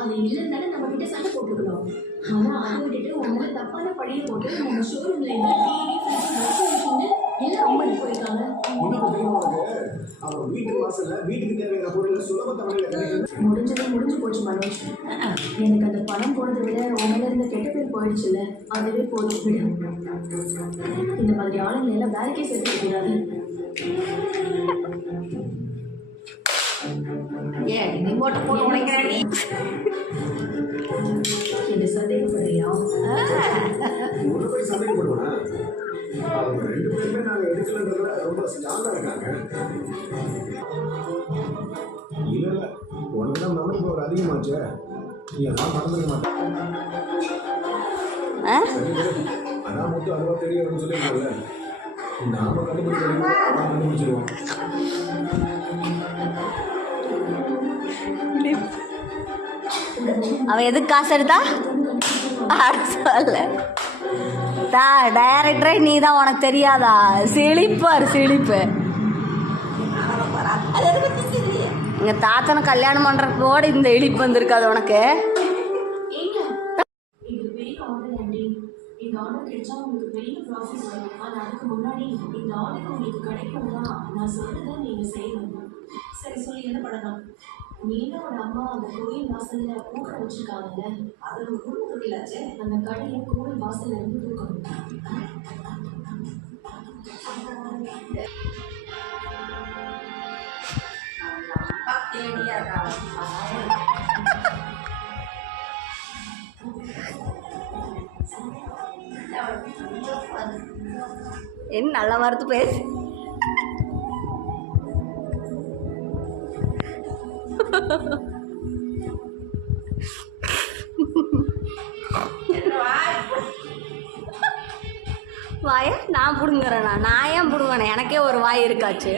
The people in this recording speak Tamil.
அது இல்லைன்னு நம்ம கிட்ட சண்டை போட்டுக்கணும். ஆனா அதை விட்டுட்டு உங்களை தப்பான பழிய போட்டு நம்ம ஷோரூம்ல இருந்து டிவி எல்லாம் அம்மன் போயிருக்காங்க. முடிஞ்சது முடிஞ்சு போச்சு மனோஜ். எனக்கு அந்த பணம் போனதை விட உங்களை இருந்த கெட்ட பேர் போயிடுச்சுல்ல, அதுவே போதும் விடு. இந்த மாதிரி ஆளுங்களை எல்லாம் வேலைக்கே சேர்த்துக்க கூடாது. ஏன் நீ போட்டு போட்டு உடைக்கிறேன் நீ என்ன சந்தேகப்படுறியா? சந்தேகப்படுவேன். அவங்க 2 பேருமே நாங்கள் எடுக்கலன்றதுல ரொம்ப ஸ்ட்ராங்காக இருக்காங்க. இல்லை உனக்கு தான் மெமரி பவர் அதிகமாச்சு, நீ எல்லாம் மறந்துட மாட்டேன். அதான் மட்டும் அதுவாக தெரிய வரும்னு சொல்லியிருக்கோம்ல, நாம கண்டுபிடிச்சிருவோம், அதான் கண்டுபிடிச்சிருவோம். அவன் எதுக்கு காசு எடுத்தா சொல்ல டைரக்டரே நீ தான், உனக்கு தெரியாதா? சிலிப்பார் சிலிப்பு. எங்கள் தாத்தனை கல்யாணம் பண்ணுறதோடு இந்த இழிப்பு வந்திருக்காது உனக்கு. நீனோட அம்மா அந்த கோயில் வாசல்ல பூக்க வச்சிருக்காங்கல்ல, அது ஒரு குடும்ப தொழிலாச்சு. அந்த கடையை கோவில் வாசல்ல இருந்து தூக்கணும். என்ன நல்ல மறுத்து பேசு. வாய நான் பிடுங்குறேண்ணா? நான் ஏன் பிடுங்கண்ணே? எனக்கே ஒரு வாய் இருக்காச்சு.